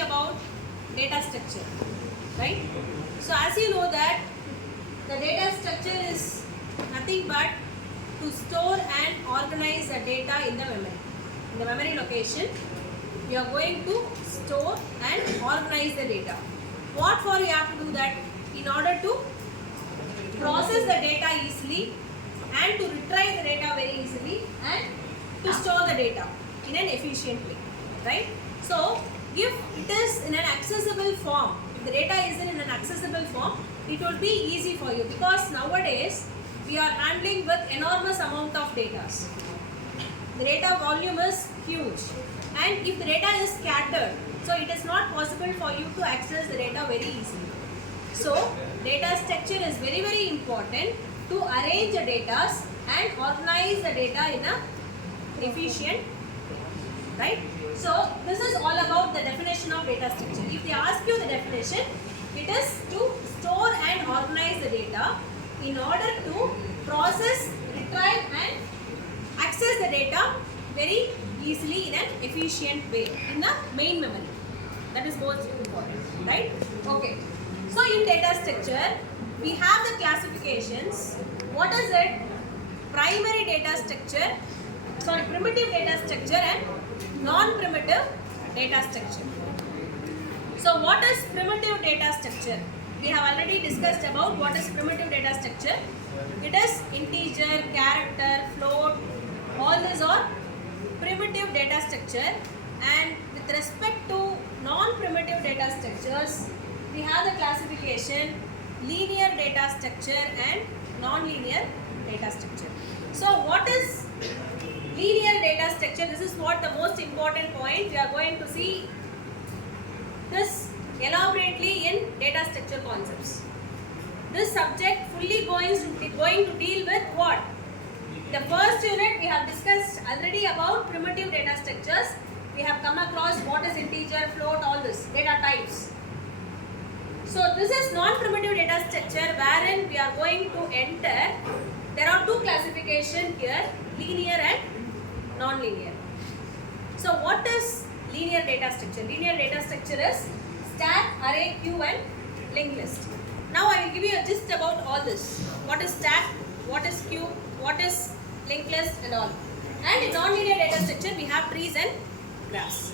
talking about data structure, right? So as you know that the data structure is nothing but to store and organize the data in the memory. In the memory location, we are going to store and organize the data. What for you have to do that? In order to process the data easily and to retrieve the data very easily and to store the data in an efficient way, right? So if it is in an accessible form, if the data is in an accessible form, it will be easy for you, because nowadays we are handling with enormous amount of data. The data volume is huge, and if the data is scattered, so it is not possible for you to access the data very easily. So data structure is very, very important to arrange the data and organize the data in a efficient way, right? So this is all about the definition of data structure. If they ask you the definition, it is to store and organize the data in order to process, retrieve and access the data very easily in an efficient way in the main memory. That is most important, right? Okay. So in data structure, we have the classifications. What is it? Primary data structure, primitive data structure and non-primitive data structure. So what is primitive data structure? We have already discussed about what is primitive data structure. It is integer, character, float, all these are primitive data structure. And with respect to non-primitive data structures, we have the classification linear data structure and non-linear data structure. So what is linear data structure? This is what the most important point. We are going to see this elaborately in data structure concepts. This subject fully going to deal with what? The first unit we have discussed already about primitive data structures. We have come across what is integer, float, all this data types. So this is non-primitive data structure wherein we are going to enter. There are two classifications here, linear and non-linear. So what is linear data structure? Linear data structure is stack, array, queue and linked list. Now I will give you a gist about all this. What is stack, what is queue, what is linked list and all. And in non-linear data structure we have trees and graphs.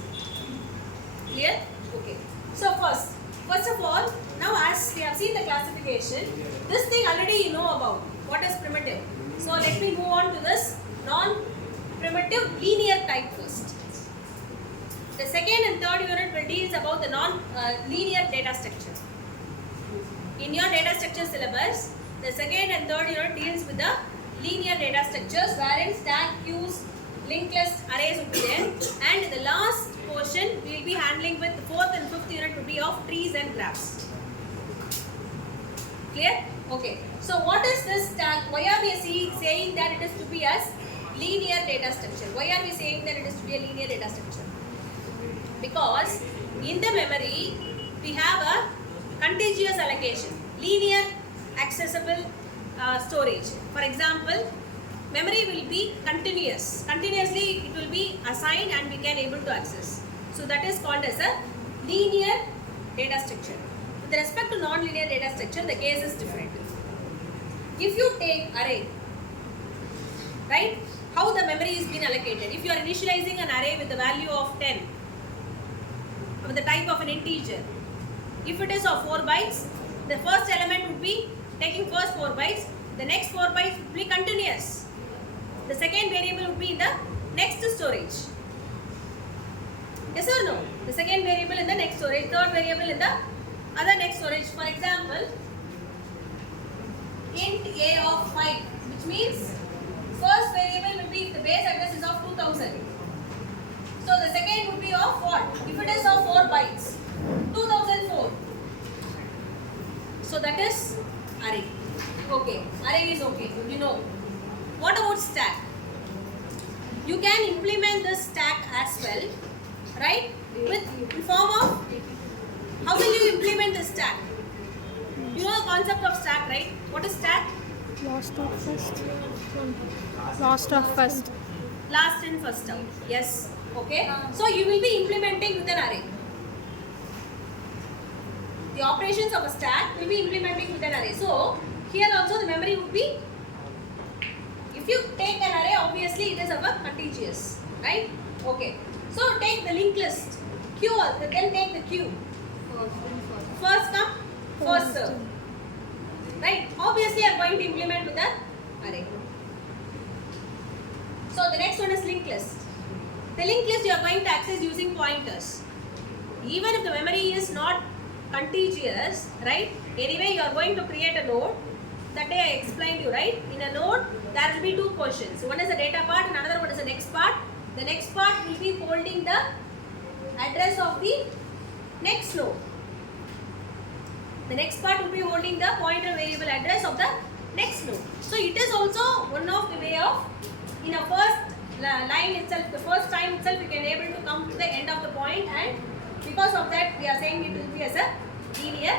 Clear? Okay. So first of all, now as we have seen the classification, this thing already you know about. What is primitive? So let me move on to this non-primitive linear type first. The second and third unit will deal about the non-linear data structure. In your data structure syllabus, the second and third unit deals with the linear data structures wherein stack, queues, linked list, arrays will be there. And the last portion we will be handling with the fourth and fifth unit will be of trees and graphs. Clear? Okay. So what is this stack? Why are we saying that it is to be as linear data structure? Why are we saying that it is to be a linear data structure? Because in the memory we have a contiguous allocation, linear accessible storage. For example, memory will be continuous. Continuously it will be assigned and we can able to access. So that is called as a linear data structure. With respect to non-linear data structure, the case is different. If you take array, right, how the memory is being allocated. If you are initializing an array with the value of 10, with the type of an integer, if it is of 4 bytes, the first element would be taking first 4 bytes, the next 4 bytes would be continuous. The second variable would be in the next storage. Yes or no? The second variable in the next storage, third variable in the other next storage. For example, int a of 5, which means first variable will be if the base address is of 2000. So the second would be of what? If it is of 4 bytes, 2004. So that is array. Okay, array is okay, you know. What about stack? You can implement this stack as well, right? In form of, how will you implement this stack? You know the concept of stack, right? What is stack? Last of first. Last of first. Last in, first out. Yes. Okay. So you will be implementing with an array. the operations of a stack will be implementing with an array. So here also the memory would be, if you take an array, obviously it is of a contiguous, right? Okay. So take the linked list, Q, then take the Q. First come, first serve. Right? Obviously you are going to implement with the array. So the next one is linked list. The linked list you are going to access using pointers. Even if the memory is not contiguous, right? Anyway, you are going to create a node. That day I explained you, right? In a node, there will be two portions. One is the data part and another one is the next part. The next part will be holding the address of the next node. The next part will be holding the pointer variable address of the next node. So it is also one of the way of, in a first line itself, the first time itself, you can able to come to the end of the point, and because of that we are saying it will be as a linear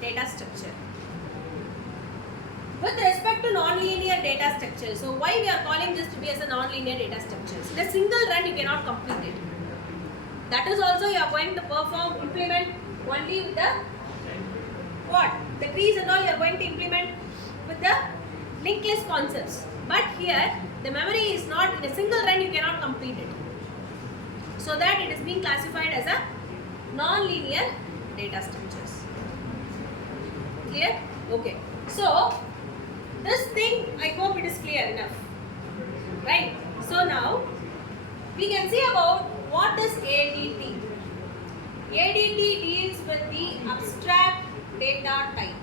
data structure. With respect to non-linear data structure, so why we are calling this to be as a non-linear data structure? So in a single run you cannot complete it. That is also you are going to implement only with the what? The trees and all you are going to implement with the linked list concepts. But here the memory is not, in a single run you cannot complete it. So that it is being classified as a non-linear data structures. Clear? Okay. So this thing, I hope it is clear enough. Right? So now we can see about what is ADT. ADT deals with the abstract data type.